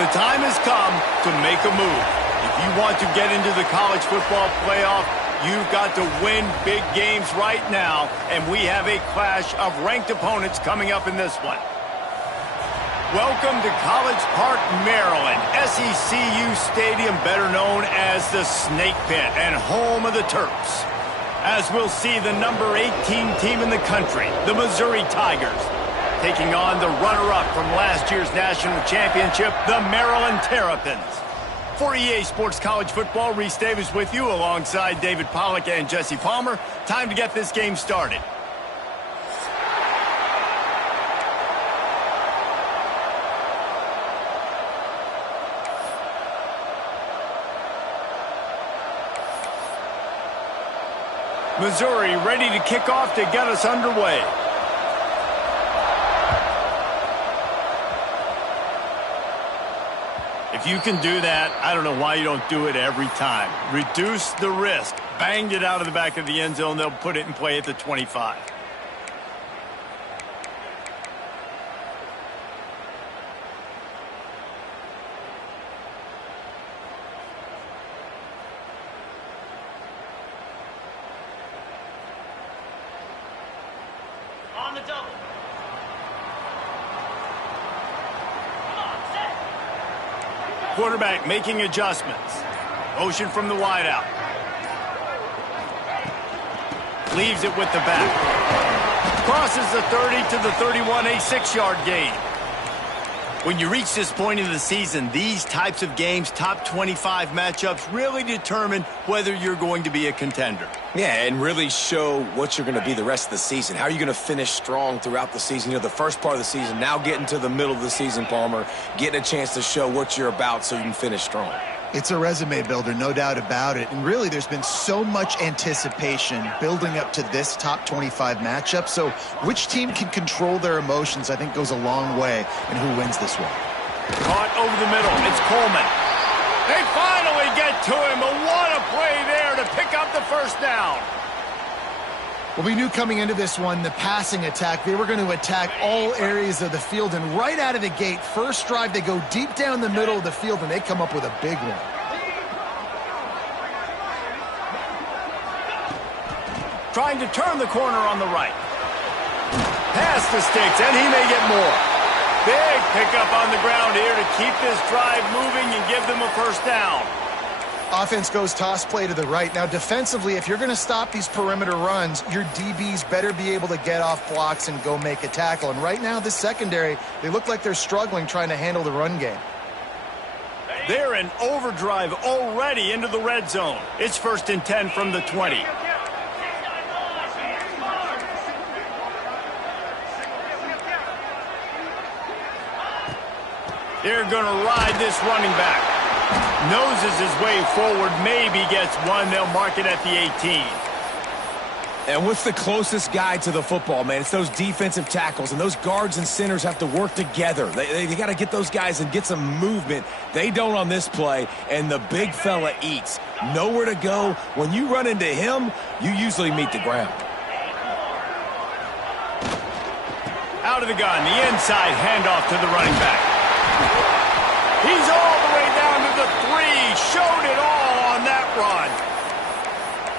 The time has come to make a move. If you want to get into the college football playoff, you've got to win big games right now, and we have a clash of ranked opponents coming up in this one. Welcome to College Park, Maryland, SECU Stadium, better known as the Snake Pit and home of the Terps. As we'll see, the number 18 team in the country, the Missouri Tigers, taking on the runner-up from last year's national championship, the Maryland Terrapins. For EA Sports College Football, Reese Davis with you alongside David Pollack and Jesse Palmer. Time to get this game started. Missouri ready to kick off to get us underway. If you can do that, I don't know why you don't do it every time. Reduce the risk. Banged it out of the back of the end zone. They'll put it in play at the 25. On the double. Quarterback making adjustments. Motion from the wideout. Leaves it with the back. Crosses the 30 to the 31, a 6-yard gain. When you reach this point in the season, these types of games, top 25 matchups, really determine whether you're going to be a contender. Yeah, and really show what you're going to be the rest of the season. How are you going to finish strong throughout the season? You know, the first part of the season, now getting to the middle of the season, Palmer, getting a chance to show what you're about so you can finish strong. It's a resume builder, no doubt about it. And really, there's been so much anticipation building up to this top 25 matchup. So which team can control their emotions, I think, goes a long way in who wins this one. Caught over the middle. It's Coleman. They finally get to him. But what a play there to pick up the first down. Well, we knew coming into this one, the passing attack, they were going to attack all areas of the field. And right out of the gate, first drive, they go deep down the middle of the field, and they come up with a big one. Trying to turn the corner on the right. Pass the sticks, and he may get more. Big pickup on the ground here to keep this drive moving and give them a first down. Offense goes toss play to the right. Now, defensively, if you're going to stop these perimeter runs, your DBs better be able to get off blocks and go make a tackle. And right now, this secondary, they look like they're struggling trying to handle the run game. They're in overdrive already into the red zone. It's 1st and 10 from the 20. They're going to ride this running back. Noses his way forward, maybe gets one. They'll mark it at the 18. And what's the closest guy to the football, man? It's those defensive tackles, and those guards and centers have to work together. They got to get those guys and get some movement. They don't on this play, and the big fella eats. Nowhere to go. When you run into him, you usually meet the ground. Out of the gun, the inside handoff to the running back. He's all the way down to the 3. Showed it all on that run.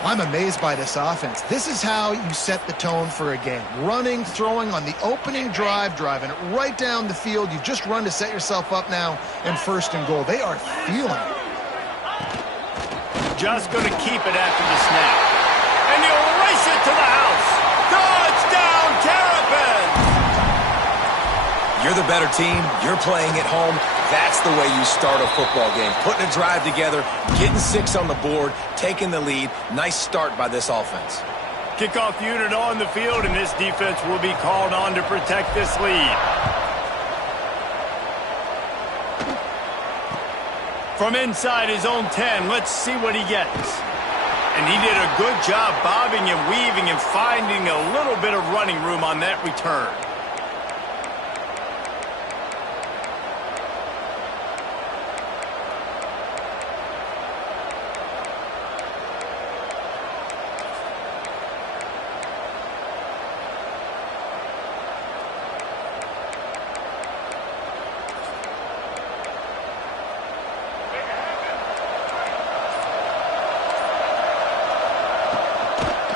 I'm amazed by this offense. This is how you set the tone for a game. Running, throwing on the opening drive, driving it right down the field. You just run to set yourself up now and 1st and goal. They are feeling it. Just going to keep it after the snap. And he'll race it to the house. Touchdown, Terrapins! You're the better team. You're playing at home. That's the way you start a football game. Putting a drive together, getting 6 on the board, taking the lead. Nice start by this offense. Kickoff unit on the field, and this defense will be called on to protect this lead. From inside his own 10, let's see what he gets. And he did a good job bobbing and weaving and finding a little bit of running room on that return.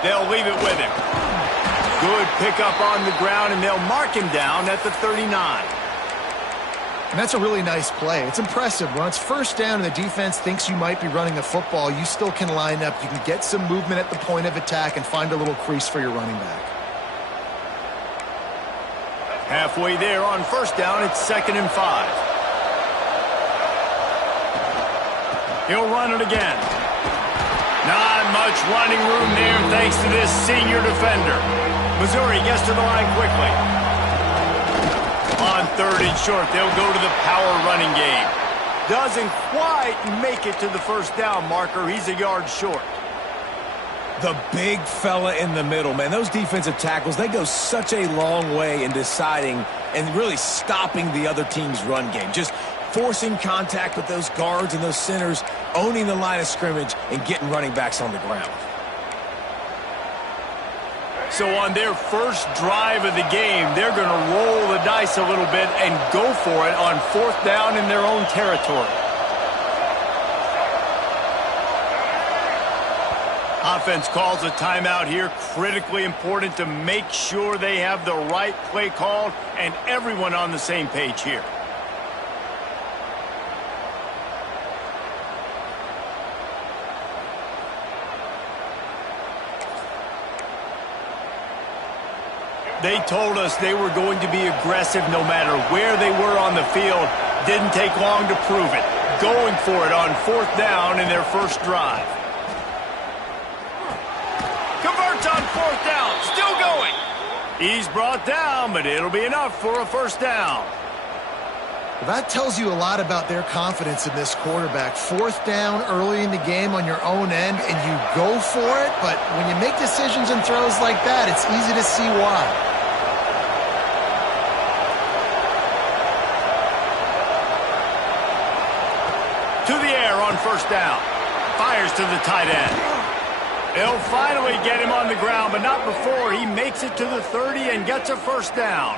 They'll leave it with him. Good pickup on the ground, and they'll mark him down at the 39. And that's a really nice play. It's impressive. When it's first down and the defense thinks you might be running a football, you still can line up. You can get some movement at the point of attack and find a little crease for your running back. Halfway there on first down, it's 2nd and 5. He'll run it again. Not much running room there thanks to this senior defender. Missouri gets to the line quickly. On 3rd and short, they'll go to the power running game. Doesn't quite make it to the first down marker. He's a yard short. The big fella in the middle, man. Those defensive tackles, they go such a long way in deciding and really stopping the other team's run game. Just forcing contact with those guards and those centers, owning the line of scrimmage, and getting running backs on the ground. So on their first drive of the game, they're going to roll the dice a little bit and go for it on 4th down in their own territory. Offense calls a timeout here. Critically important to make sure they have the right play called and everyone on the same page here. They told us they were going to be aggressive no matter where they were on the field. Didn't take long to prove it. Going for it on 4th down in their first drive. Converts on 4th down. Still going. He's brought down, but it'll be enough for a first down. Well, that tells you a lot about their confidence in this quarterback. 4th down early in the game on your own end, and you go for it, but when you make decisions and throws like that, it's easy to see why. To the air on first down. Fires to the tight end. They'll finally get him on the ground, but not before he makes it to the 30 and gets a first down.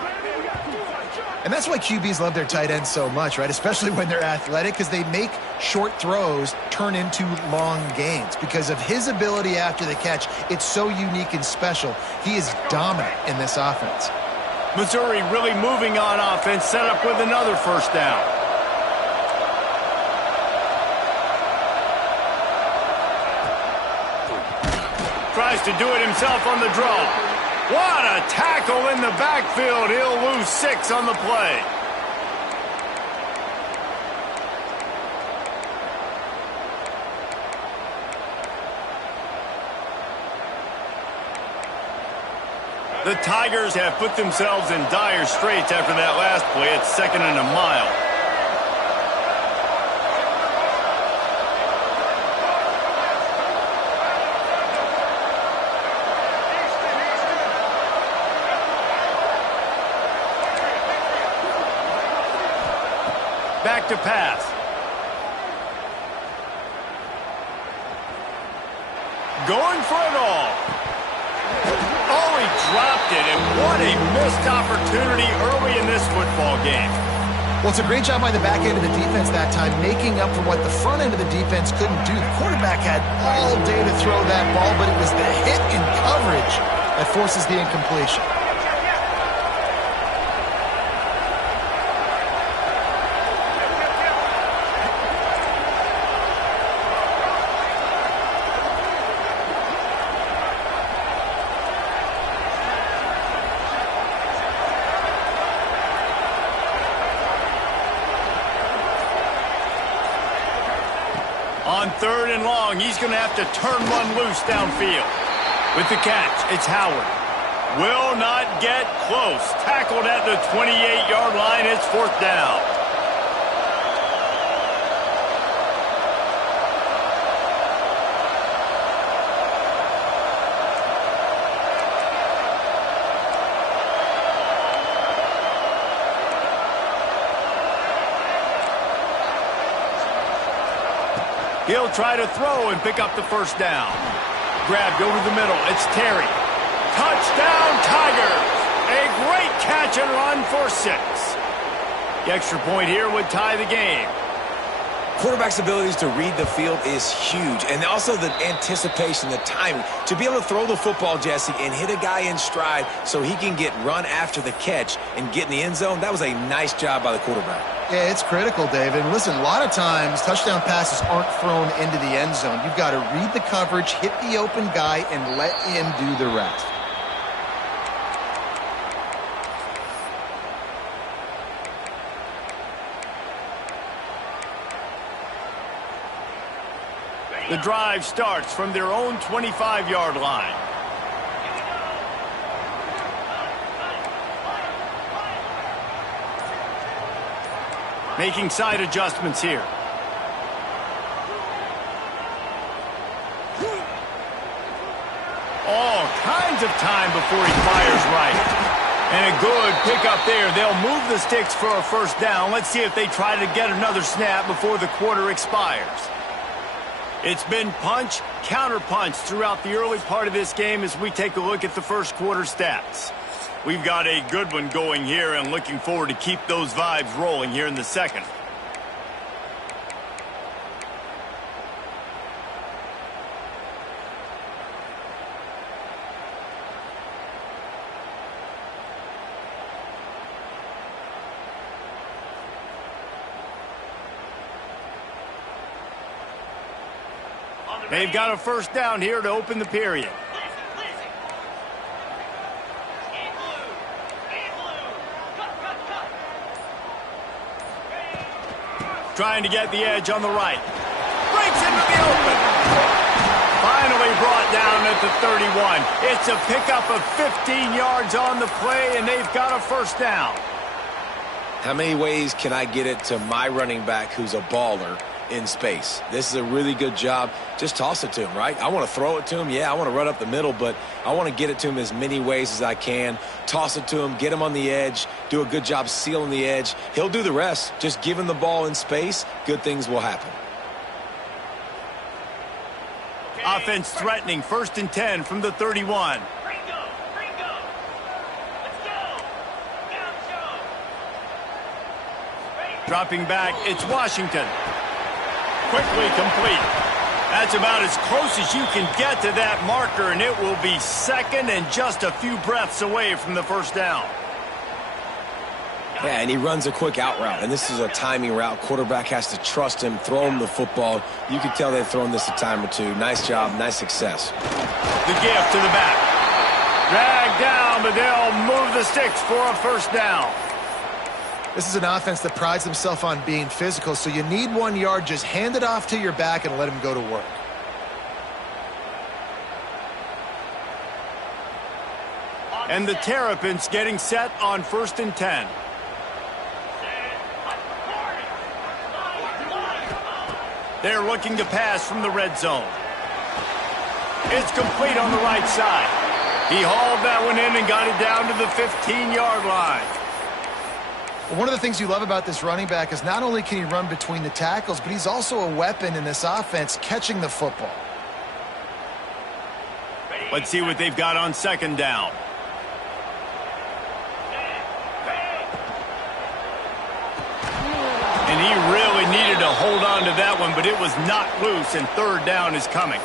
And that's why QBs love their tight ends so much, right? Especially when they're athletic, because they make short throws turn into long gains. Because of his ability after the catch, it's so unique and special. He is dominant in this offense. Missouri really moving on offense, set up with another first down. Tries to do it himself on the draw. What a tackle in the backfield. He'll lose 6 on the play. The Tigers have put themselves in dire straits after that last play. It's 2nd and a mile. Back to pass. Going for it all. Oh, he dropped it, and what a missed opportunity early in this football game. Well, it's a great job by the back end of the defense that time, making up for what the front end of the defense couldn't do. The quarterback had all day to throw that ball, but it was the hit in coverage that forces the incompletion. On 3rd and long, he's going to have to turn one loose downfield. With the catch, it's Howard. Will not get close. Tackled at the 28-yard line. It's 4th down. He'll try to throw and pick up the first down. Grabbed over the middle. It's Terry. Touchdown, Tigers! A great catch and run for 6. The extra point here would tie the game. Quarterback's abilities to read the field is huge, and also the anticipation, the timing. To be able to throw the football, Jesse, and hit a guy in stride so he can get run after the catch and get in the end zone, that was a nice job by the quarterback. Yeah, it's critical, David. And listen, a lot of times touchdown passes aren't thrown into the end zone. You've got to read the coverage, hit the open guy, and let him do the rest. The drive starts from their own 25-yard line. Making side adjustments here. All kinds of time before he fires right. And a good pickup there. They'll move the sticks for a first down. Let's see if they try to get another snap before the quarter expires. It's been punch, counter punch throughout the early part of this game as we take a look at the first quarter stats. We've got a good one going here and looking forward to keep those vibes rolling here in the second. They've got a first down here to open the period. Trying to get the edge on the right. Breaks into the open. Finally brought down at the 31. It's a pickup of 15 yards on the play, and they've got a first down. How many ways can I get it to my running back who's a baller in space? This is a really good job. Just toss it to him, right? I want to throw it to him. Yeah, I want to run up the middle, but I want to get it to him as many ways as I can. Toss it to him, get him on the edge, do a good job sealing the edge. He'll do the rest. Just give him the ball in space. Good things will happen. Offense threatening, 1st and 10 from the 31. Dropping back, it's Washington. Quickly complete. That's about as close as you can get to that marker, and it will be second and just a few breaths away from the first down. Yeah, and he runs a quick out route, and this is a timing route. Quarterback has to trust him, throw him the football. You can tell they've thrown this a time or two. Nice job, nice success. The gift to the back. Dragged down, but they'll move the sticks for a first down. This is an offense that prides themselves on being physical, so you need 1 yard. Just hand it off to your back and let him go to work. And the Terrapins getting set on 1st and 10. They're looking to pass from the red zone. It's complete on the right side. He hauled that one in and got it down to the 15-yard line. One of the things you love about this running back is not only can he run between the tackles, but he's also a weapon in this offense catching the football. Let's see what they've got on 2nd down. And he really needed to hold on to that one, but it was not loose, and 3rd down is coming.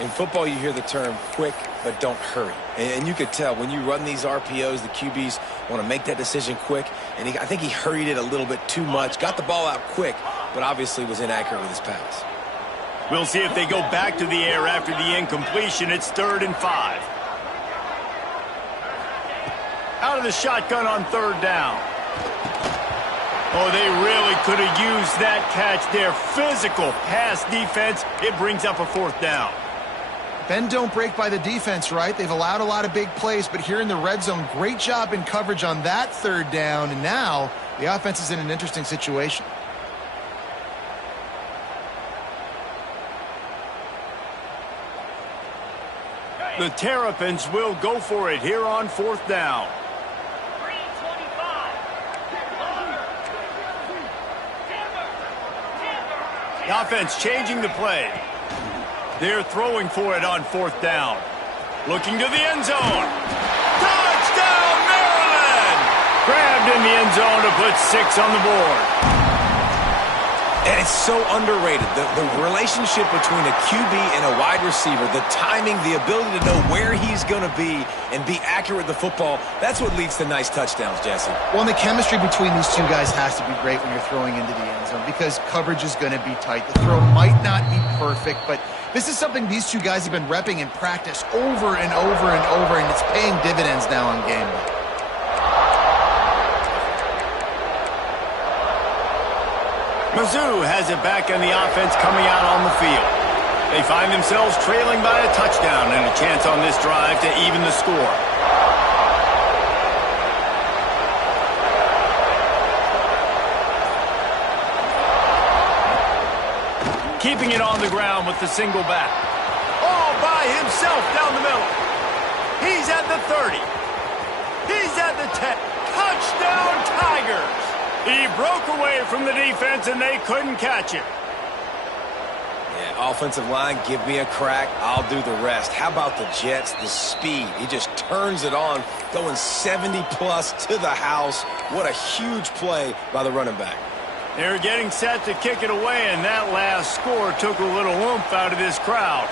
In football, you hear the term quick, but don't hurry. And you could tell when you run these RPOs, the QBs want to make that decision quick. And I think he hurried it a little bit too much. Got the ball out quick, but obviously was inaccurate with his pass. We'll see if they go back to the air after the incompletion. It's 3rd and 5. Out of the shotgun on 3rd down. Oh, they really could have used that catch there. Physical pass defense. It brings up a 4th down. Bend don't break by the defense, right? They've allowed a lot of big plays, but here in the red zone, great job in coverage on that 3rd down, and now the offense is in an interesting situation. The Terrapins will go for it here on 4th down. The offense changing the play. They're throwing for it on 4th down. Looking to the end zone. Touchdown, Maryland! Grabbed in the end zone to put 6 on the board. And it's so underrated. The relationship between a QB and a wide receiver, the timing, the ability to know where he's going to be and be accurate with the football, that's what leads to nice touchdowns, Jesse. Well, and the chemistry between these two guys has to be great when you're throwing into the end zone because coverage is going to be tight. The throw might not be perfect, but this is something these two guys have been repping in practice over and over and over, and it's paying dividends now on game day. Mizzou has it back in the offense coming out on the field. They find themselves trailing by a touchdown and a chance on this drive to even the score. Keeping it on the ground with the single back. All by himself down the middle. He's at the 30. He's at the 10. Touchdown, Tigers! He broke away from the defense, and they couldn't catch him. Yeah, offensive line, give me a crack. I'll do the rest. How about the Jets, the speed? He just turns it on, going 70-plus to the house. What a huge play by the running back. They're getting set to kick it away, and that last score took a little oomph out of this crowd.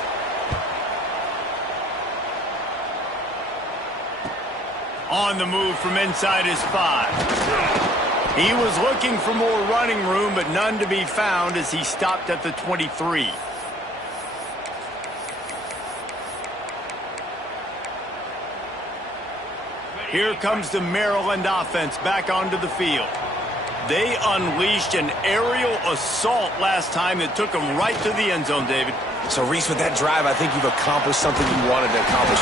On the move from inside his 5. He was looking for more running room, but none to be found as he stopped at the 23. Here comes the Maryland offense back onto the field. They unleashed an aerial assault last time that took them right to the end zone, David. So, Reese, with that drive, I think you've accomplished something you wanted to accomplish.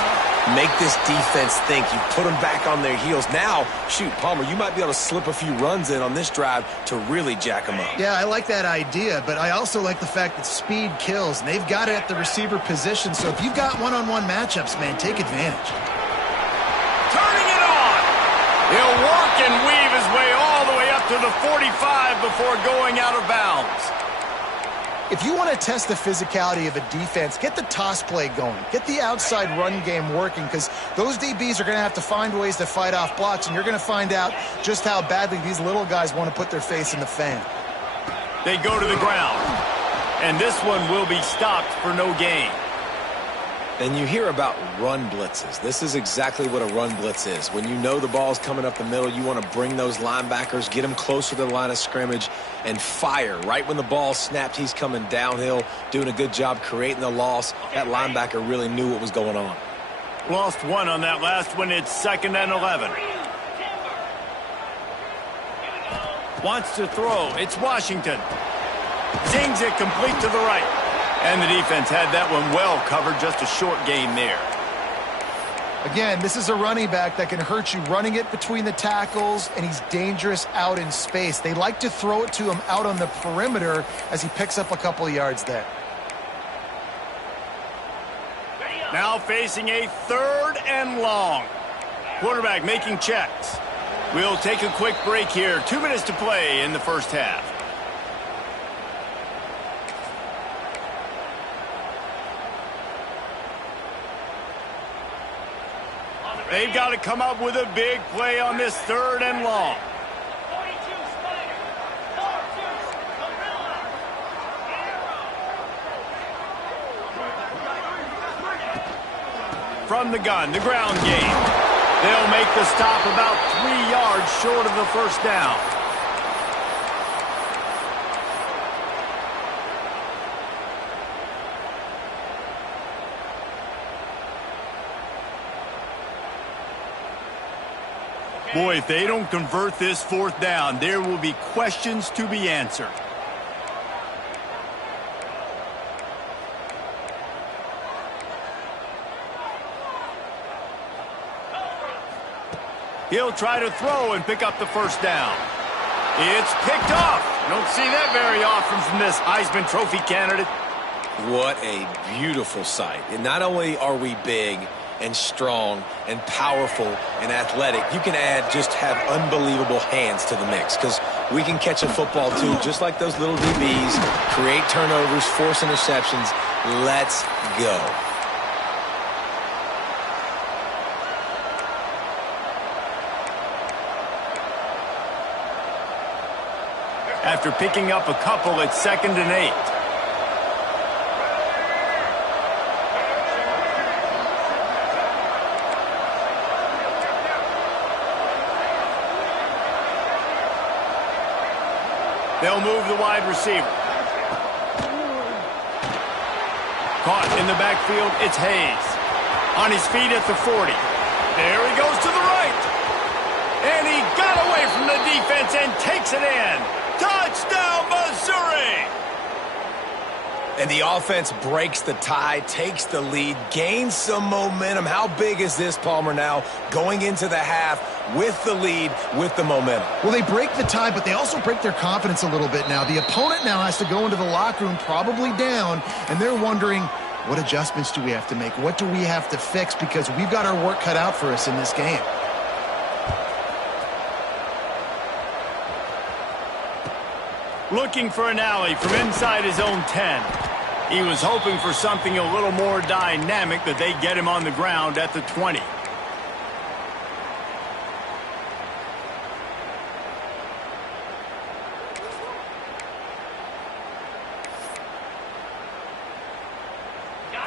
Make this defense think. You put them back on their heels. Now, shoot, Palmer, you might be able to slip a few runs in on this drive to really jack them up. Yeah, I like that idea, but I also like the fact that speed kills, and they've got it at the receiver position. So if you've got one-on-one matchups, man, take advantage. Turning it on. He'll work and weave his way all the way up to the 45 before going out of bounds. If you want to test the physicality of a defense, get the toss play going. Get the outside run game working because those DBs are going to have to find ways to fight off blocks, and you're going to find out just how badly these little guys want to put their face in the fan. They go to the ground, and this one will be stopped for no gain. And you hear about run blitzes. This is exactly what a run blitz is. When you know the ball's coming up the middle, you want to bring those linebackers, get them closer to the line of scrimmage, and fire. Right when the ball snapped, he's coming downhill, doing a good job creating the loss. That linebacker really knew what was going on. Lost one on that last one. It's 2nd and 11. Wants to throw. It's Washington. Zings it complete to the right. And the defense had that one well covered, just a short gain there. Again, this is a running back that can hurt you running it between the tackles, and he's dangerous out in space. They like to throw it to him out on the perimeter as he picks up a couple of yards there. Now facing a 3rd and long. Quarterback making checks. We'll take a quick break here. 2 minutes to play in the first half. They've got to come up with a big play on this 3rd and long. From the gun, the ground game. They'll make the stop about 3 yards short of the first down. Boy, if they don't convert this 4th down, there will be questions to be answered. He'll try to throw and pick up the first down. It's picked off. Don't see that very often from this Heisman Trophy candidate. What a beautiful sight. And not only are we big and strong and powerful and athletic, you can just have unbelievable hands to the mix because we can catch a football too, just like those little DBs, create turnovers, force interceptions. Let's go. At after picking up a couple at 2nd and 8. They'll move the wide receiver. Caught in the backfield, it's Hayes. On his feet at the 40. There he goes to the right. And he got away from the defense and takes it in. Touchdown, Missouri! And the offense breaks the tie, takes the lead, gains some momentum. How big is this, Palmer, now going into the half with the lead, with the momentum? Well, they break the tie, but they also break their confidence a little bit now. The opponent now has to go into the locker room probably down, and they're wondering, what adjustments do we have to make? What do we have to fix? Because we've got our work cut out for us in this game. Looking for an alley from inside his own 10. He was hoping for something a little more dynamic, that they get him on the ground at the 20.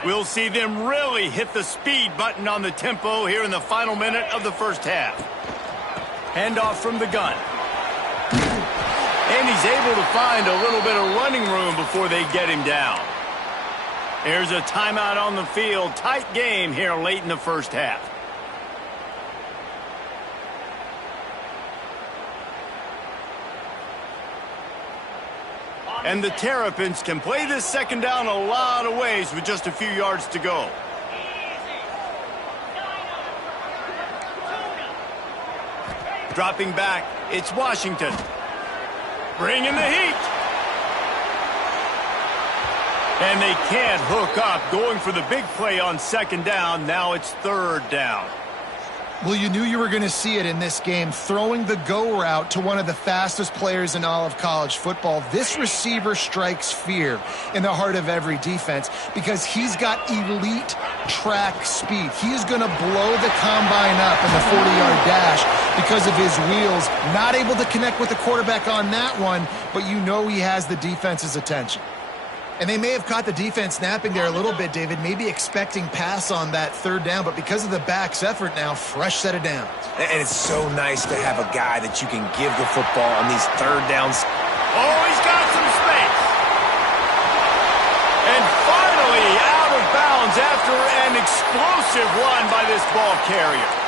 We'll see them really hit the speed button on the tempo here in the final minute of the first half. Handoff from the gun. And he's able to find a little bit of running room before they get him down. There's a timeout on the field. Tight game here late in the first half. And the Terrapins can play this second down a lot of ways with just a few yards to go. Dropping back, it's Washington. Bringing the heat. And they can't hook up, going for the big play on 2nd down. Now it's 3rd down. Well, you knew you were going to see it in this game, throwing the go route to one of the fastest players in all of college football. This receiver strikes fear in the heart of every defense because he's got elite track speed. He is going to blow the combine up in the 40-yard dash because of his wheels. Not able to connect with the quarterback on that one, but you know he has the defense's attention. And they may have caught the defense napping there a little bit, David, maybe expecting pass on that 3rd down, but because of the back's effort now, fresh set of downs. And it's so nice to have a guy that you can give the football on these 3rd downs. Oh, he's got some space. And finally out of bounds after an explosive run by this ball carrier.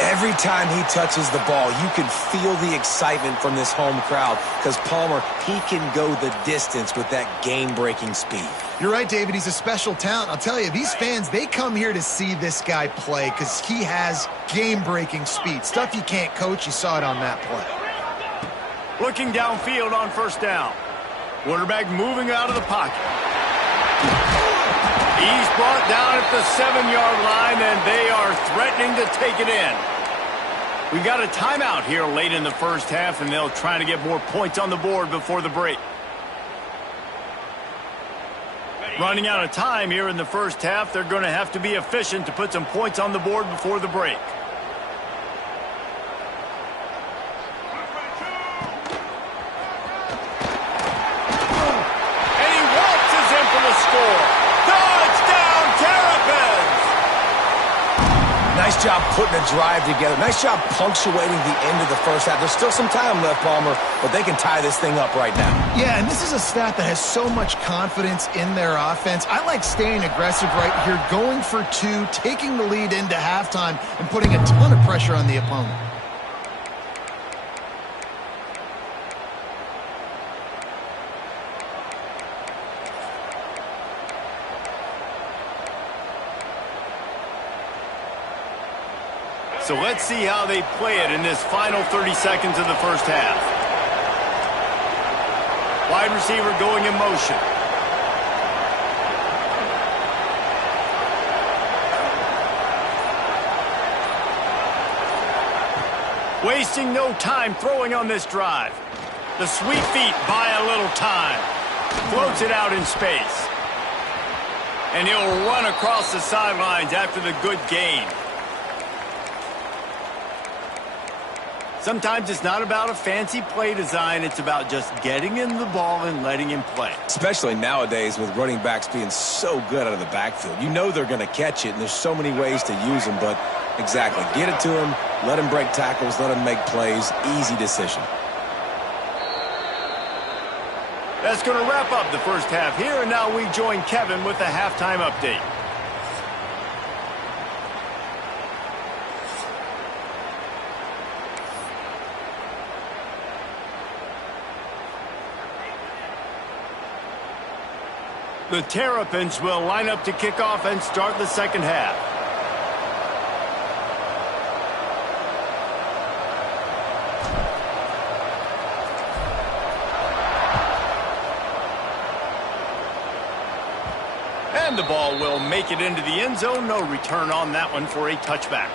Every time he touches the ball, you can feel the excitement from this home crowd because Palmer, he can go the distance with that game-breaking speed. You're right, David. He's a special talent. I'll tell you, these fans, they come here to see this guy play because he has game-breaking speed. Stuff you can't coach. You saw it on that play. Looking downfield on 1st down. Quarterback moving out of the pocket. He's brought down at the 7-yard line, and they are threatening to take it in. We've got a timeout here late in the first half, and they'll try to get more points on the board before the break. Running out of time here in the first half, they're going to have to be efficient to put some points on the board before the break. And he waltzes in for the score. Touchdown, Terrapins! Nice job putting a drive together. Nice job punctuating the end of the first half. There's still some time left, Palmer, but they can tie this thing up right now. Yeah, and this is a staff that has so much confidence in their offense. I like staying aggressive right here, going for 2, taking the lead into halftime, and putting a ton of pressure on the opponent. So let's see how they play it in this final 30 seconds of the first half. Wide receiver going in motion. Wasting no time throwing on this drive. The sweet feet buy a little time. Floats it out in space. And he'll run across the sidelines after the good gain. Sometimes it's not about a fancy play design. It's about just getting him the ball and letting him play. Especially nowadays with running backs being so good out of the backfield. You know they're going to catch it, and there's so many ways to use them. But exactly, get it to him, let him break tackles, let him make plays. Easy decision. That's going to wrap up the first half here, and now we join Kevin with the halftime update. The Terrapins will line up to kick off and start the second half. And the ball will make it into the end zone. No return on that one for a touchback.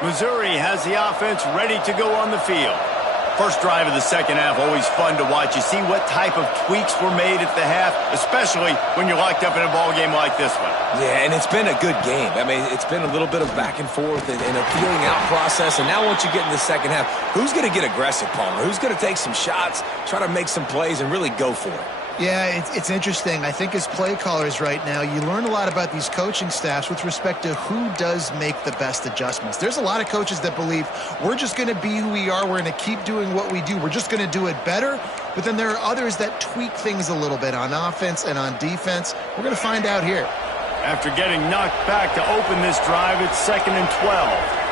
Missouri has the offense ready to go on the field. First drive of the second half, always fun to watch. You see what type of tweaks were made at the half, especially when you're locked up in a ball game like this one. Yeah, and it's been a good game. I mean, it's been a little bit of back and forth and a feeling out process. And now once you get in the second half, who's going to get aggressive, Palmer? Who's going to take some shots, try to make some plays, and really go for it? Yeah, it's interesting. I think as play callers right now, you learn a lot about these coaching staffs with respect to who does make the best adjustments. There's a lot of coaches that believe we're just going to be who we are. We're going to keep doing what we do. We're just going to do it better. But then there are others that tweak things a little bit on offense and on defense. We're going to find out here. After getting knocked back to open this drive, it's 2nd and 12.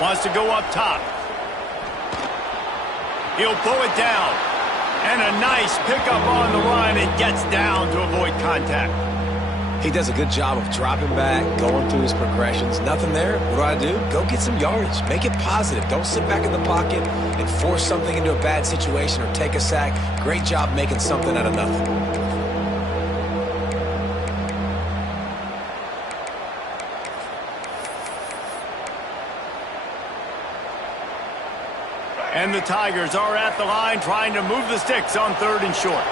Wants to go up top. He'll pull it down. And a nice pickup on the run. It gets down to avoid contact. He does a good job of dropping back, going through his progressions. Nothing there. What do? Go get some yardage. Make it positive. Don't sit back in the pocket and force something into a bad situation or take a sack. Great job making something out of nothing. And the Tigers are at the line trying to move the sticks on 3rd and short.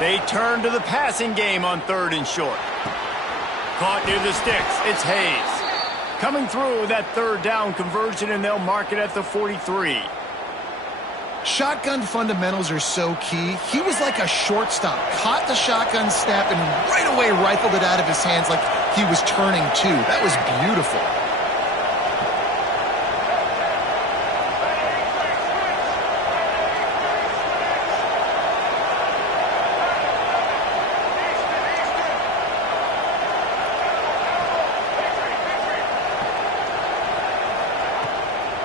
They turn to the passing game on 3rd and short. Caught near the sticks. It's Hayes. Coming through with that 3rd down conversion, and they'll mark it at the 43. Shotgun fundamentals are so key. He was like a shortstop. Caught the shotgun snap and right away rifled it out of his hands like he was turning two. That was beautiful.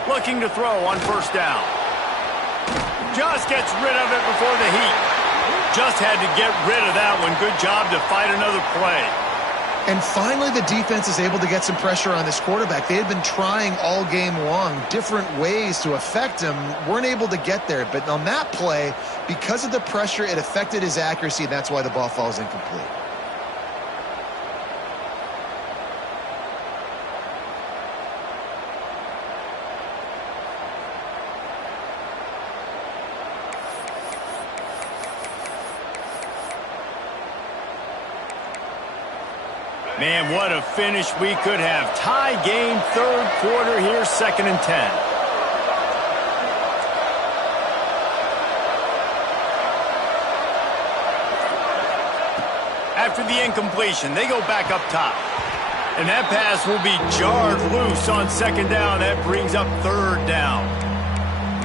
Looking to throw on 1st down. Just gets rid of it before the heat. Just had to get rid of that one. Good job to fight another play. And finally, the defense is able to get some pressure on this quarterback. They had been trying all game long different ways to affect him. Weren't able to get there. But on that play, because of the pressure, it affected his accuracy, and that's why the ball falls incomplete. Man, what a finish we could have. Tie game, 3rd quarter here, 2nd and 10. After the incompletion, they go back up top. And that pass will be jarred loose on 2nd down. That brings up 3rd down.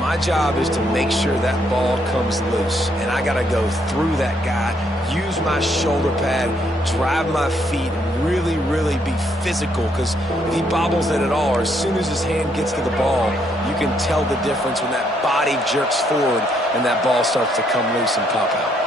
My job is to make sure that ball comes loose, and I got to go through that guy, use my shoulder pad, drive my feet, and really, really be physical, because if he bobbles it at all, or as soon as his hand gets to the ball, you can tell the difference when that body jerks forward and that ball starts to come loose and pop out.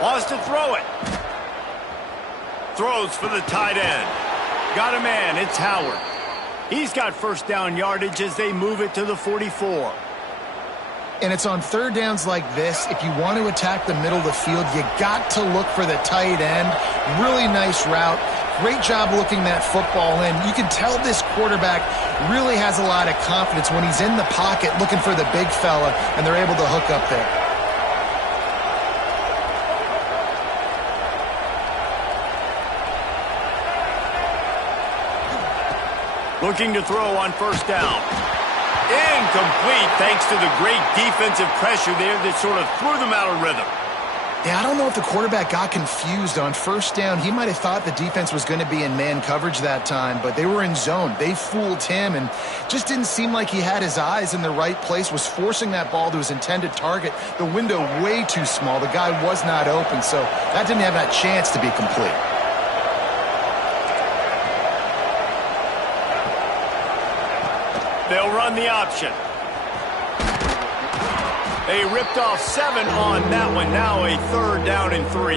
Wants to throw it. Throws for the tight end. Got a man. It's Howard. He's got first down yardage as they move it to the 44. And it's on third downs like this. If you want to attack the middle of the field, you got to look for the tight end. Really nice route. Great job looking that football in. You can tell this quarterback really has a lot of confidence when he's in the pocket looking for the big fella, and they're able to hook up there. Looking to throw on first down. Incomplete thanks to the great defensive pressure there that sort of threw them out of rhythm. Yeah, I don't know if the quarterback got confused on first down. He might have thought the defense was going to be in man coverage that time, but they were in zone. They fooled him and just didn't seem like he had his eyes in the right place, was forcing that ball to his intended target. The window way too small. The guy was not open, so that didn't have that chance to be complete. They'll run the option. They ripped off 7 on that one. Now a third down and 3.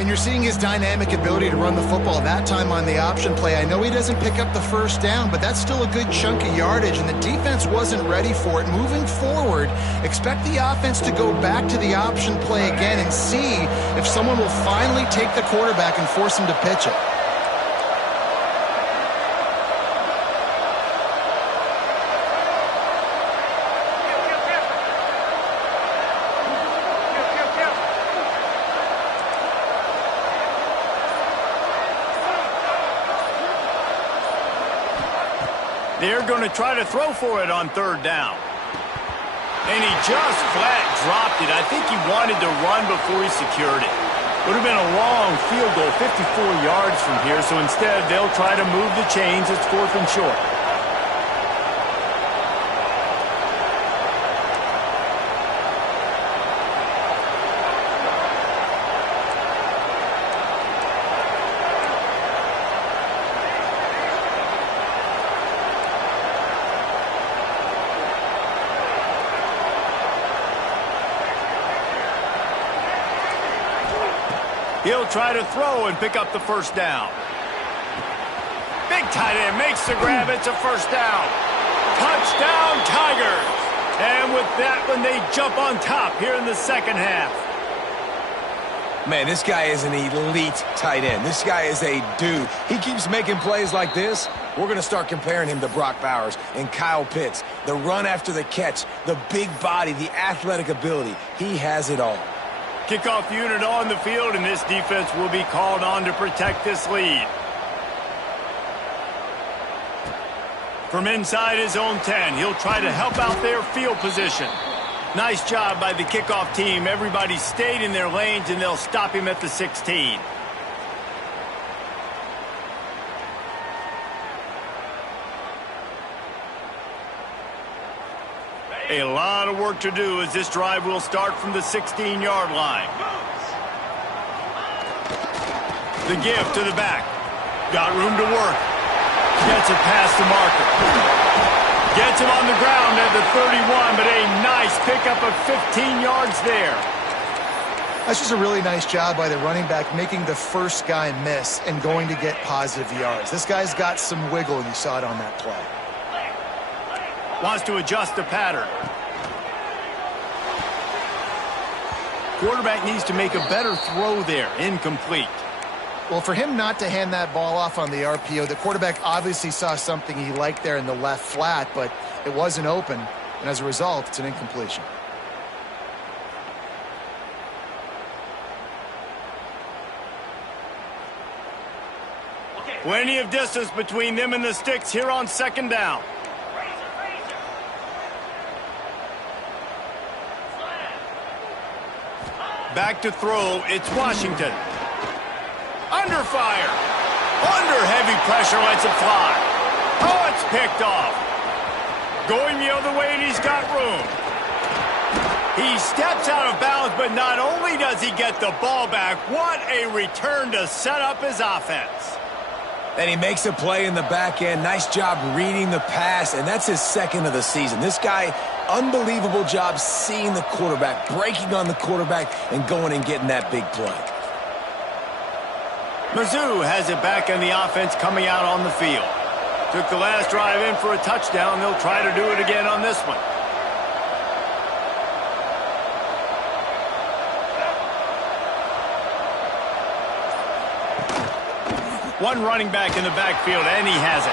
And you're seeing his dynamic ability to run the football that time on the option play. I know he doesn't pick up the first down, but that's still a good chunk of yardage, and the defense wasn't ready for it. Moving forward, expect the offense to go back to the option play again and see if someone will finally take the quarterback and force him to pitch it. They're going to try to throw for it on third down. And he just flat dropped it. I think he wanted to run before he secured it. Would have been a long field goal, 54 yards from here, so instead they'll try to move the chains. It's 4th and short. He'll try to throw and pick up the first down. Big tight end makes the grab. It's a first down. Touchdown, Tigers. And with that one, they jump on top here in the second half. Man, this guy is an elite tight end. This guy is a dude. He keeps making plays like this. We're going to start comparing him to Brock Bowers and Kyle Pitts. The run after the catch, the big body, the athletic ability. He has it all. Kickoff unit on the field, and this defense will be called on to protect this lead. From inside his own 10, he'll try to help out their field position. Nice job by the kickoff team. Everybody stayed in their lanes, and they'll stop him at the 16. A lot of work to do as this drive will start from the 16-yard line. The give to the back. Got room to work. Gets it past the marker. Gets him on the ground at the 31, but a nice pickup of 15 yards there. That's just a really nice job by the running back, making the first guy miss and going to get positive yards. This guy's got some wiggle, and you saw it on that play. Wants to adjust the pattern. Quarterback needs to make a better throw there. Incomplete. Well, for him not to hand that ball off on the RPO, the quarterback obviously saw something he liked there in the left flat, but it wasn't open, and as a result, it's an incompletion. Plenty of distance between them and the sticks here on second down. Back to throw, it's Washington. Under fire. Under heavy pressure, lets it fly. Oh, it's picked off. Going the other way, and he's got room. He steps out of bounds, but not only does he get the ball back, what a return to set up his offense. And he makes a play in the back end. Nice job reading the pass, and that's his second of the season. This guy unbelievable job seeing the quarterback, breaking on the quarterback, and going and getting that big play. Mizzou has it back in the offense coming out on the field. Took the last drive in for a touchdown. They'll try to do it again on this one. One running back in the backfield, and he has it.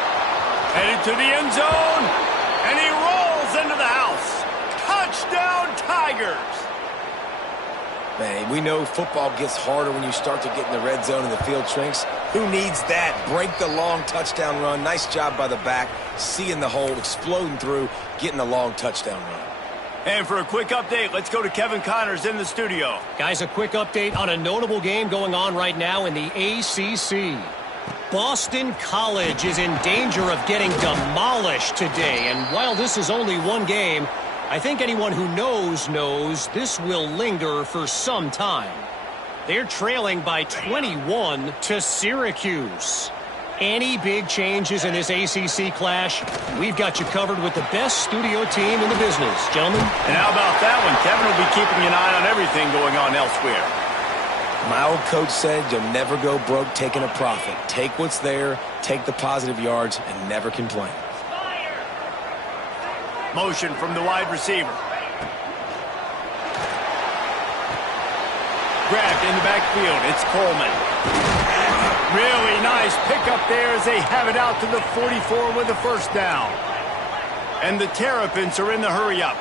Headed to the end zone, and he rolls into the house. Touchdown, Tigers! Man, we know football gets harder when you start to get in the red zone and the field shrinks. Who needs that? Break the long touchdown run. Nice job by the back, seeing the hole, exploding through, getting a long touchdown run. And for a quick update, let's go to Kevin Connors in the studio. Guys, a quick update on a notable game going on right now in the ACC. Boston College is in danger of getting demolished today, and while this is only one game, I think anyone who knows this will linger for some time. They're trailing by 21 to Syracuse. Any big changes in this ACC clash, we've got you covered with the best studio team in the business, gentlemen. And how about that one? Kevin will be keeping an eye on everything going on elsewhere. My old coach said you'll never go broke taking a profit. Take what's there, take the positive yards, and never complain. Motion from the wide receiver. Grabbed in the backfield. It's Coleman. Really nice pickup there as they have it out to the 44 with a first down. And the Terrapins are in the hurry-up.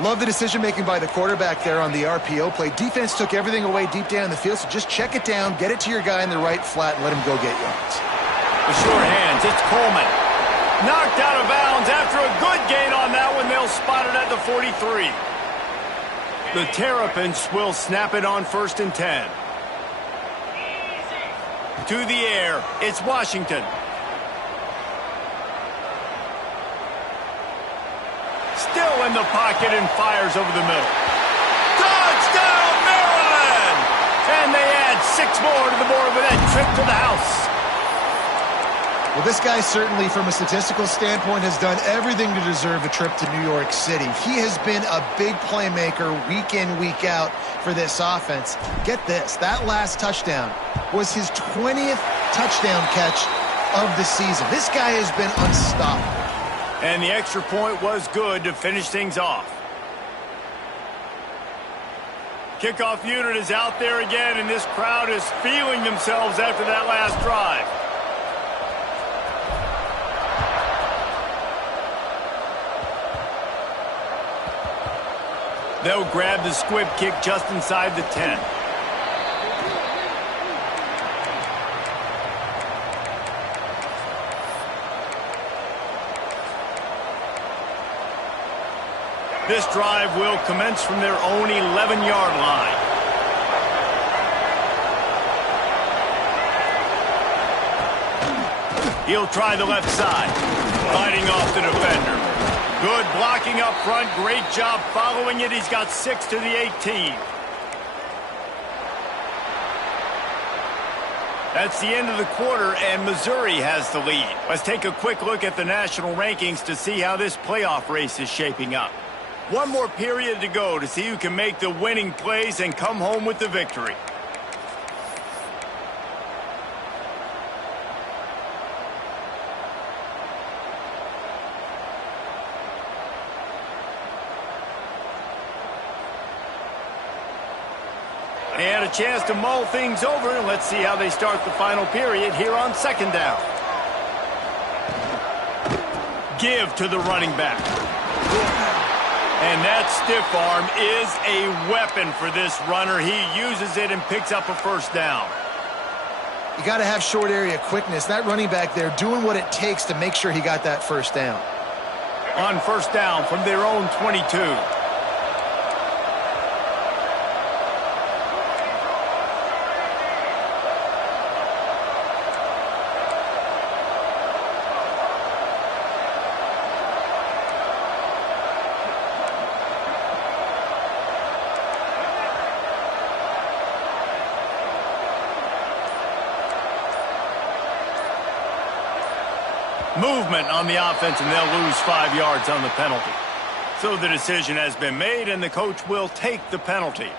Love the decision-making by the quarterback there on the RPO play. Defense took everything away deep down the field, so just check it down, get it to your guy in the right flat, and let him go get yards. The short hands, it's Coleman. Knocked out of bounds after a good gain on that one. They'll spot it at the 43. The Terrapins will snap it on 1st and 10. To the air, it's Washington. Still in the pocket and fires over the middle. Touchdown, Maryland! And they add 6 more to the board with that trip to the house. Well, this guy certainly, from a statistical standpoint, has done everything to deserve a trip to New York City. He has been a big playmaker week in, week out for this offense. Get this, that last touchdown was his 20th touchdown catch of the season. This guy has been unstoppable. And the extra point was good to finish things off. Kickoff unit is out there again, and this crowd is feeling themselves after that last drive. They'll grab the squib kick just inside the 10. This drive will commence from their own 11-yard line. He'll try the left side, fighting off the defender. Good blocking up front. Great job following it. He's got 6 to the 18. That's the end of the quarter, and Missouri has the lead. Let's take a quick look at the national rankings to see how this playoff race is shaping up. One more period to go to see who can make the winning plays and come home with the victory. And a chance to mull things over, and let's see how they start the final period here on 2nd down. Give to the running back. And that stiff arm is a weapon for this runner. He uses it and picks up a first down. You got to have short area quickness. That running back there doing what it takes to make sure he got that first down. On 1st down from their own 22. Movement on the offense, and they'll lose 5 yards on the penalty. So the decision has been made, and the coach will take the penalty.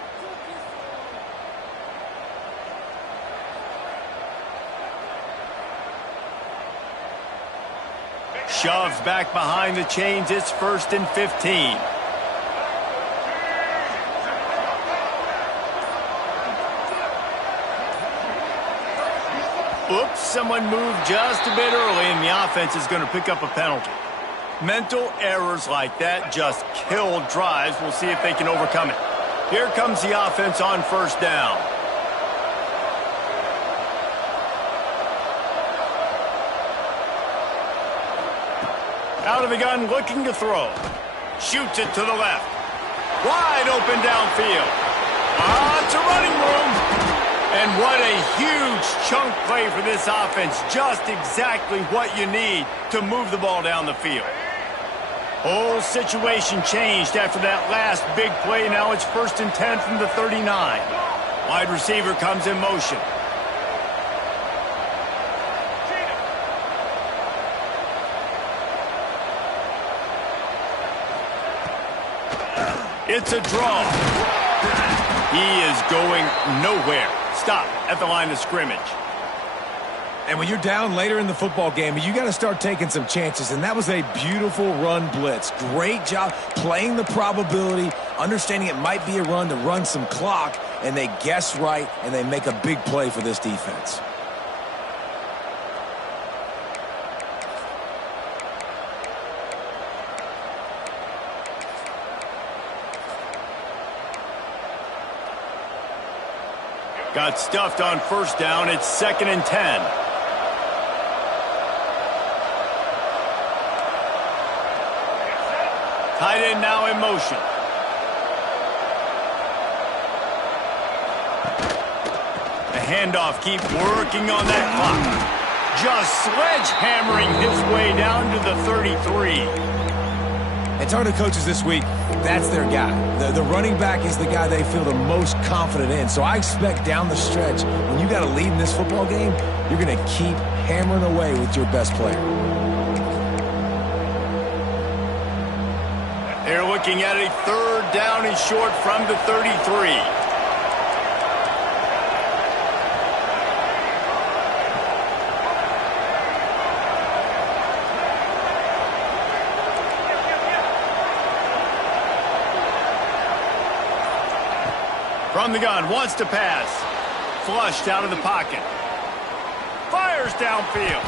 Shoves back behind the chains. It's 1st and 15. Oops, someone moved just a bit early, and the offense is going to pick up a penalty. Mental errors like that just kill drives. We'll see if they can overcome it. Here comes the offense on 1st down. Out of the gun, looking to throw. Shoots it to the left. Wide open downfield. It's a running room. And what a huge chunk play for this offense. Just exactly what you need to move the ball down the field. Whole situation changed after that last big play. Now it's 1st and 10 from the 39. Wide receiver comes in motion. It's a draw. He is going nowhere. Stop at the line of scrimmage. And when you're down later in the football game, you got to start taking some chances. And that was a beautiful run blitz. Great job playing the probability, understanding it might be a run to run some clock, and they guess right, and they make a big play for this defense. Got stuffed on 1st down. It's 2nd and 10. Tight end now in motion. The handoff, keep working on that clock. Just sledgehammering his way down to the 33. And talking to coaches this week, that's their guy. The running back is the guy they feel the most confident in. So I expect down the stretch, when you got a lead in this football game, you're going to keep hammering away with your best player. They're looking at a 3rd down and short from the 33. From the gun, wants to pass. Flushed out of the pocket. Fires downfield.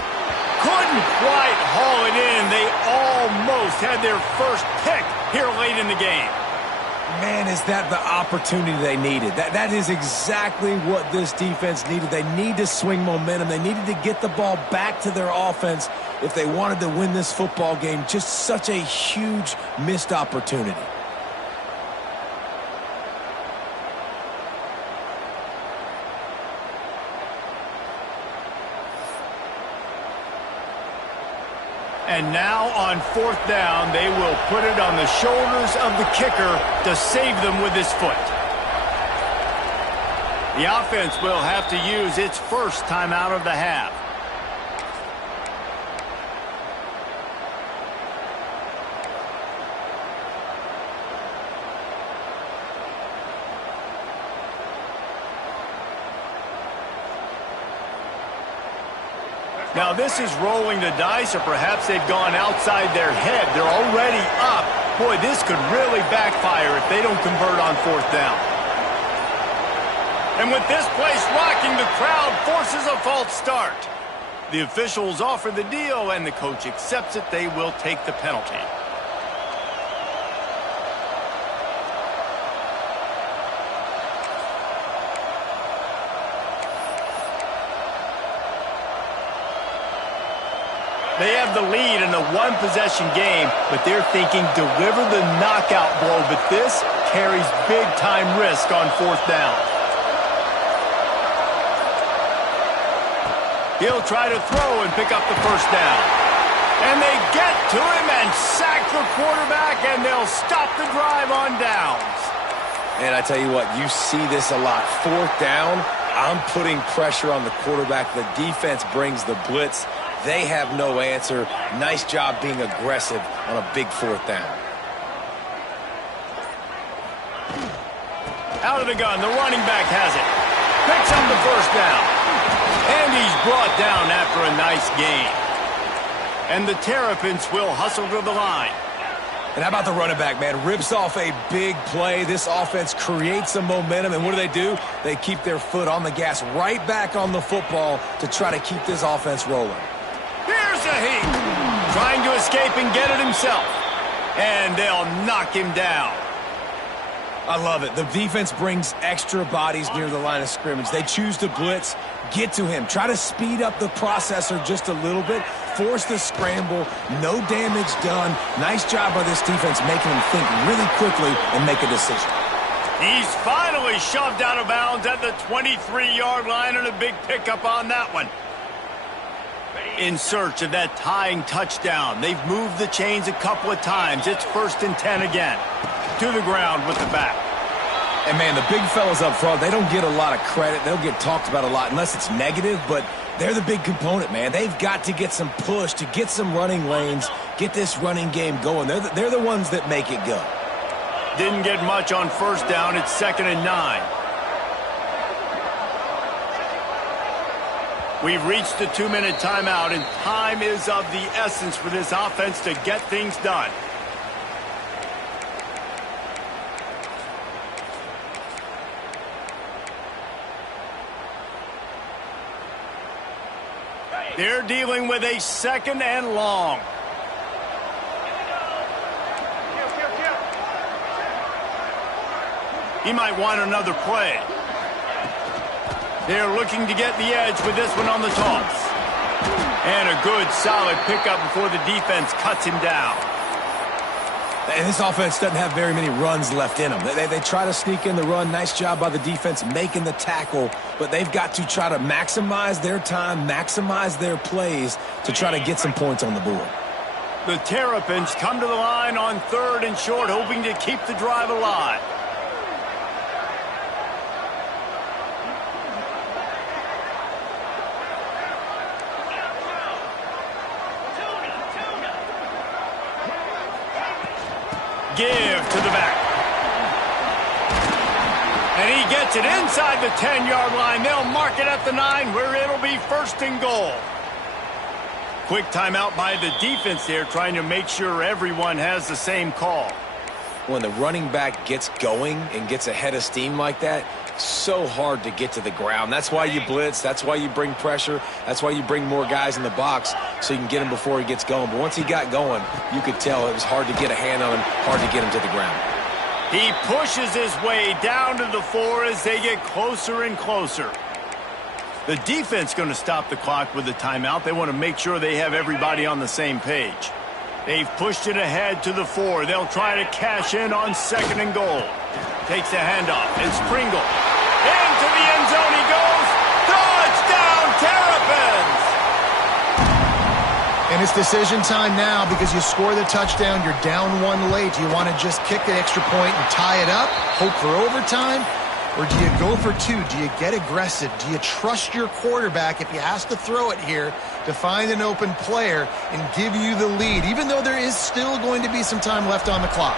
Couldn't quite haul it in. They almost had their first pick here late in the game. Man, is that the opportunity they needed. That is exactly what this defense needed. They need to swing momentum. They needed to get the ball back to their offense if they wanted to win this football game. Just such a huge missed opportunity. And now on 4th down, they will put it on the shoulders of the kicker to save them with his foot. The offense will have to use its first timeout of the half. Now this is rolling the dice, or perhaps they've gone outside their head. They're already up. Boy, this could really backfire if they don't convert on 4th down. And with this place rocking, the crowd forces a false start. The officials offer the deal, and the coach accepts it. They will take the penalty. They have the lead in a one-possession game, but they're thinking deliver the knockout blow, but this carries big-time risk on 4th down. He'll try to throw and pick up the 1st down. And they get to him and sack the quarterback, and they'll stop the drive on downs. And I tell you what, you see this a lot. 4th down, I'm putting pressure on the quarterback. The defense brings the blitz. They have no answer. Nice job being aggressive on a big 4th down. Out of the gun, the running back has it. Picks up the first down. And he's brought down after a nice gain. And the Terrapins will hustle to the line. And how about the running back, man? Rips off a big play. This offense creates some momentum, and what do? They keep their foot on the gas, right back on the football to try to keep this offense rolling. Here's a heat. Trying to escape and get it himself. And they'll knock him down. I love it. The defense brings extra bodies near the line of scrimmage. They choose to blitz, get to him, try to speed up the processor just a little bit, force the scramble, no damage done. Nice job by this defense making him think really quickly and make a decision. He's finally shoved out of bounds at the 23-yard line, and a big pickup on that one. In search of that tying touchdown. They've moved the chains a couple of times. It's 1st and 10 again. To the ground with the back. And, man, the big fellas up front, they don't get a lot of credit. They don't get talked about a lot unless it's negative, but they're the big component, man. They've got to get some push to get some running lanes, get this running game going. They're the ones that make it go. Didn't get much on 1st down. It's 2nd and 9. We've reached the 2-minute timeout, and time is of the essence for this offense to get things done. They're dealing with a 2nd and long. He might want another play. They're looking to get the edge with this one on the toss. And a good, solid pickup before the defense cuts him down. And this offense doesn't have very many runs left in them. They try to sneak in the run. Nice job by the defense making the tackle. But they've got to try to maximize their time, maximize their plays to try to get some points on the board. The Terrapins come to the line on 3rd and short, hoping to keep the drive alive. Give to the back. And he gets it inside the 10-yard line. They'll mark it at the 9, where it'll be 1st and goal. Quick timeout by the defense there, trying to make sure everyone has the same call. When the running back gets going and gets ahead of steam like that, so hard to get to the ground. That's why you blitz. That's why you bring pressure. That's why you bring more guys in the box so you can get him before he gets going. But once he got going, you could tell it was hard to get a hand on him, hard to get him to the ground. He pushes his way down to the 4 as they get closer and closer. The defense going to stop the clock with the timeout. They want to make sure they have everybody on the same page. They've pushed it ahead to the 4. They'll try to cash in on 2nd and goal. Takes the handoff. And Springle. Into the end zone he goes. Touchdown, Terrapins! And it's decision time now because you score the touchdown, you're down 1 late. Do you want to just kick the extra point and tie it up, hope for overtime? Or do you go for 2? Do you get aggressive? Do you trust your quarterback if he has to throw it here to find an open player and give you the lead, even though there is still going to be some time left on the clock?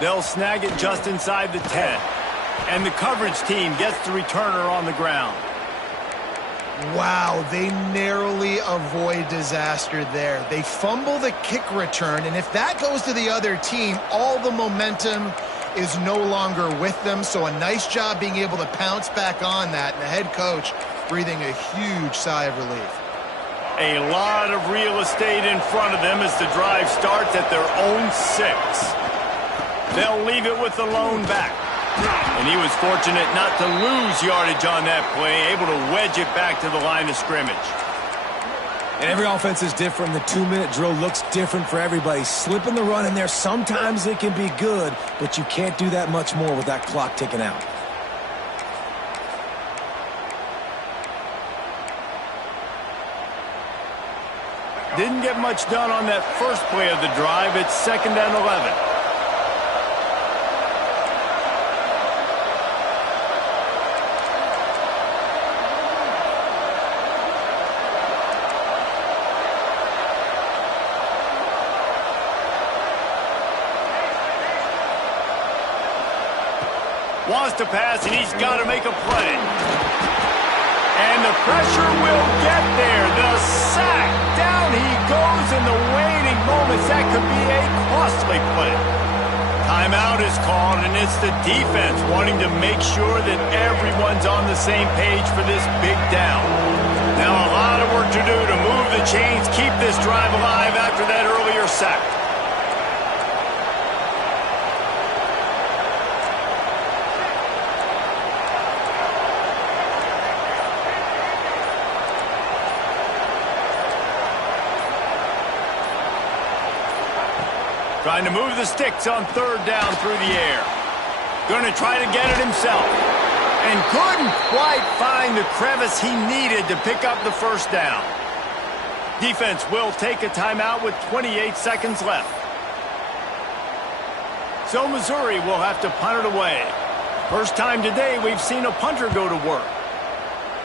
They'll snag it just inside the 10. And the coverage team gets the returner on the ground. Wow, they narrowly avoid disaster there. They fumble the kick return, and if that goes to the other team, all the momentum is no longer with them. So a nice job being able to pounce back on that, and the head coach breathing a huge sigh of relief. A lot of real estate in front of them as the drive starts at their own 6. They'll leave it with the lone back. And he was fortunate not to lose yardage on that play, able to wedge it back to the line of scrimmage. And every offense is different. The 2-minute drill looks different for everybody. Slipping the run in there, sometimes it can be good, but you can't do that much more with that clock ticking out. Didn't get much done on that first play of the drive. It's 2nd and 11. Wants to pass, and he's got to make a play. And the pressure will get there. The sack. Down he goes in the waning moments. That could be a costly play. Timeout is called, and it's the defense wanting to make sure that everyone's on the same page for this big down. Now a lot of work to do to move the chains, keep this drive alive after that earlier sack. Trying to move the sticks on third down through the air. Going to try to get it himself. And couldn't quite find the crevice he needed to pick up the first down. Defense will take a timeout with 28 seconds left. So Missouri will have to punt it away. First time today we've seen a punter go to work.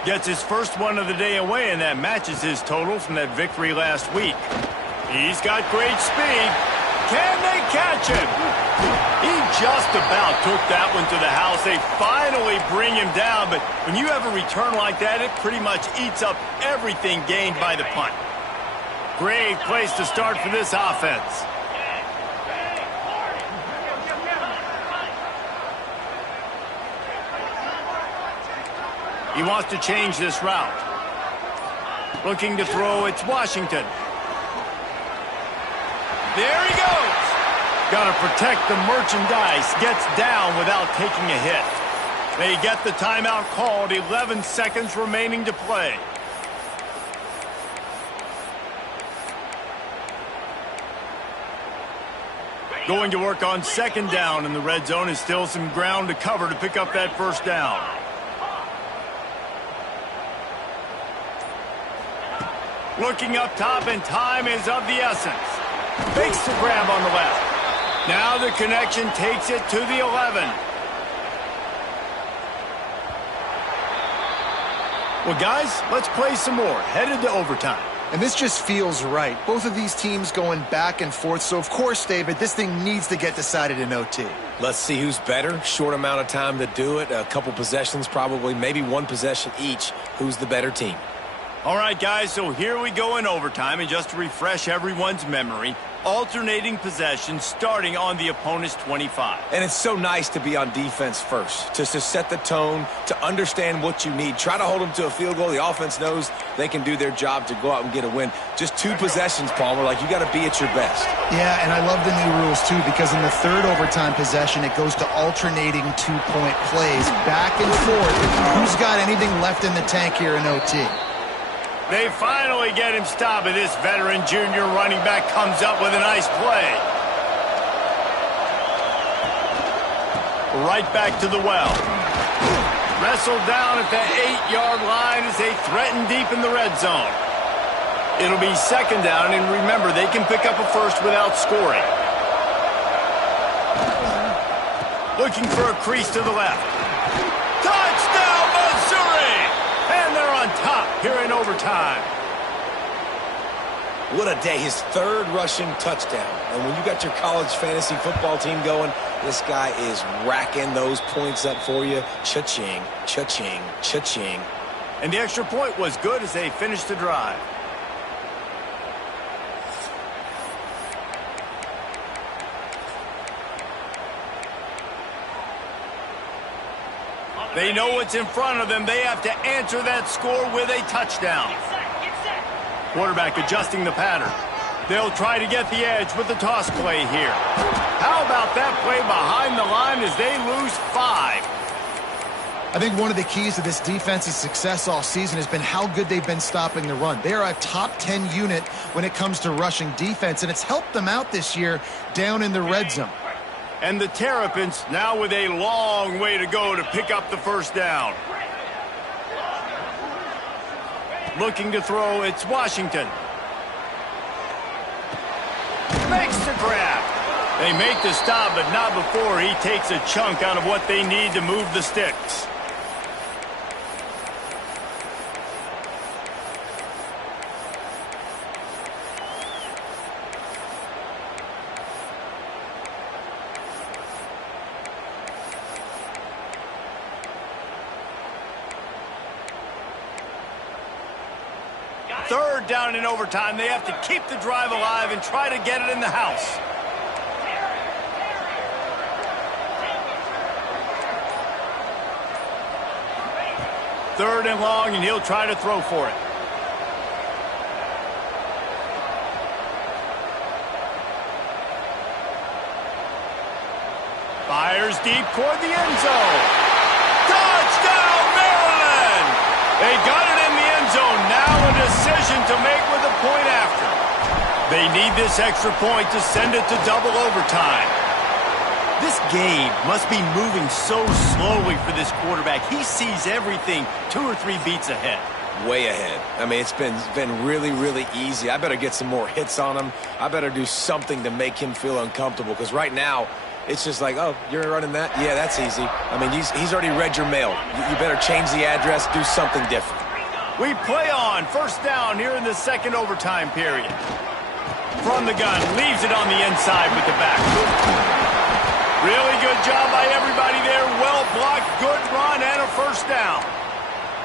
Gets his first one of the day away, and that matches his total from that victory last week. He's got great speed. Can they catch him? He just about took that one to the house. They finally bring him down, but when you have a return like that, it pretty much eats up everything gained by the punt. Great place to start for this offense. He wants to change this route. Looking to throw, it's Washington. There he goes. Got to protect the merchandise. Gets down without taking a hit. They get the timeout called. 11 seconds remaining to play. Going to work on second down in the red zone. Is still some ground to cover to pick up that first down. Looking up top, and time is of the essence. Fakes the grab on the left. Now the connection takes it to the 11. Well, guys, let's play some more. Headed to overtime. And this just feels right. Both of these teams going back and forth. So, of course, David, this thing needs to get decided in OT. Let's see who's better. Short amount of time to do it. A couple possessions probably. Maybe one possession each. Who's the better team? All right, guys, so here we go in overtime, and just to refresh everyone's memory, alternating possessions starting on the opponent's 25. And it's so nice to be on defense first, just to set the tone, to understand what you need. Try to hold them to a field goal. The offense knows they can do their job to go out and get a win. Just two possessions, Palmer, like you got to be at your best. Yeah, and I love the new rules, too, because in the third overtime possession, it goes to alternating two-point plays, back and forth. Who's got anything left in the tank here in OT? They finally get him stopped, and this veteran junior running back comes up with a nice play. Right back to the well. Wrestled down at the 8-yard line as they threaten deep in the red zone. It'll be second down, and remember, they can pick up a first without scoring. Looking for a crease to the left. Touchdown, Missouri! And they're on top here in overtime. What a day. His third rushing touchdown. And when you got your college fantasy football team going, this guy is racking those points up for you. Cha-ching, cha-ching, cha-ching. And the extra point was good as they finished the drive. They know what's in front of them. They have to answer that score with a touchdown. Quarterback adjusting the pattern. They'll try to get the edge with the toss play here. How about that play behind the line as they lose 5? I think one of the keys to this defense's success all season has been how good they've been stopping the run. They are a top 10 unit when it comes to rushing defense, and it's helped them out this year down in the red zone. And the Terrapins now with a long way to go to pick up the first down. Looking to throw, it's Washington. Makes the grab. They make the stop, but not before he takes a chunk out of what they need to move the sticks. 3rd down in overtime. They have to keep the drive alive and try to get it in the house. Third and long, and he'll try to throw for it. Fires deep toward the end zone. Touchdown, Maryland! They got it in the end zone. Now a decision to make with a point after. They need this extra point to send it to double overtime. This game must be moving so slowly for this quarterback. He sees everything 2 or 3 beats ahead. Way ahead. I mean, it's been really, really easy. I better get some more hits on him. I better do something to make him feel uncomfortable, because right now, it's just like, oh, you're running that? Yeah, that's easy. I mean, he's already read your mail. You better change the address, do something different. We play on. First down here in the second overtime period. From the gun, leaves it on the inside with the back. Really good job by everybody there. Well blocked, good run, and a first down.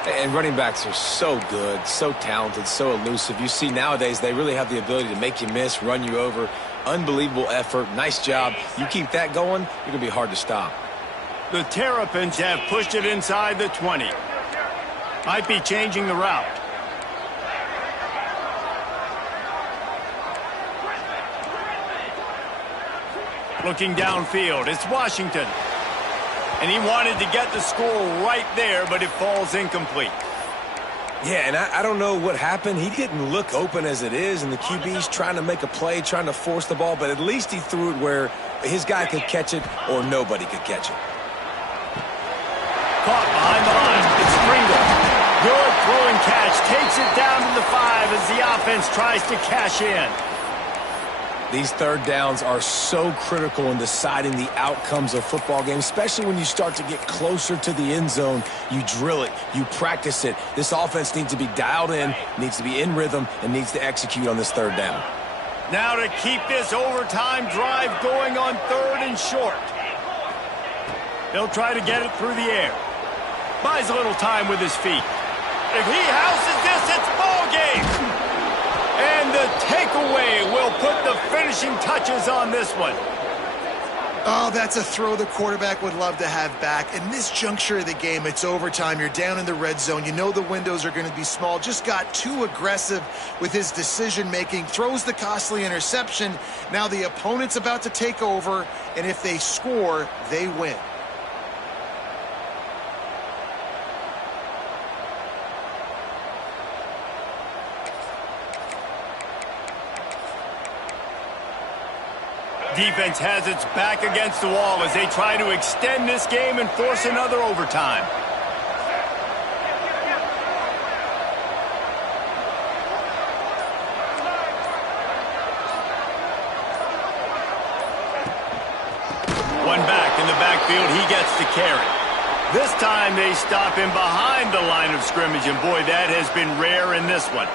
And running backs are so good, so talented, so elusive. You see nowadays they really have the ability to make you miss, run you over. Unbelievable effort. Nice job. You keep that going, you're going to be hard to stop. The Terrapins have pushed it inside the 20. Might be changing the route. Looking downfield, it's Washington. And he wanted to get the score right there, but it falls incomplete. Yeah, and I don't know what happened. He didn't look open as it is, and the QB's trying to make a play, trying to force the ball, but at least he threw it where his guy could catch it or nobody could catch it. Caught behind the line. It's Pringle. Good throwing catch. Takes it down to the 5 as the offense tries to cash in. These third downs are so critical in deciding the outcomes of football games, especially when you start to get closer to the end zone. You drill it, you practice it. This offense needs to be dialed in, needs to be in rhythm, and needs to execute on this third down. Now to keep this overtime drive going on 3rd and short. They'll try to get it through the air. Buys a little time with his feet. If he houses this, it's ball game. And the takeaway will put the finishing touches on this one. Oh, that's a throw the quarterback would love to have back. In this juncture of the game, it's overtime. You're down in the red zone. You know the windows are going to be small. Just got too aggressive with his decision-making. Throws the costly interception. Now the opponent's about to take over, and if they score, they win. Defense has its back against the wall as they try to extend this game and force another overtime. One back in the backfield, he gets the carry. This time they stop him behind the line of scrimmage, and boy, that has been rare in this one.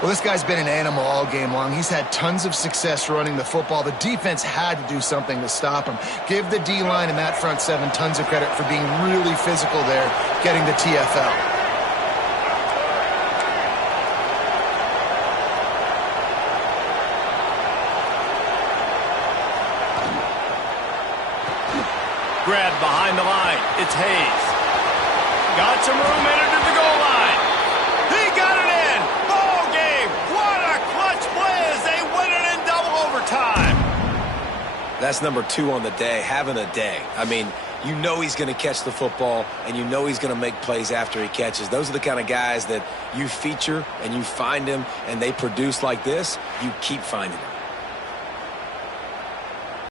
Well, this guy's been an animal all game long. He's had tons of success running the football. The defense had to do something to stop him. Give the D-line and that front 7 tons of credit for being really physical there, getting the TFL. Grab behind the line. It's Hayes. Got some room in it to the goal line. He got it in. Ball game. What a clutch play as they win it in double overtime. That's number 2 on the day, having a day. I mean, you know he's going to catch the football, and you know he's going to make plays after he catches. Those are the kind of guys that you feature and you find him, and they produce like this. You keep finding them.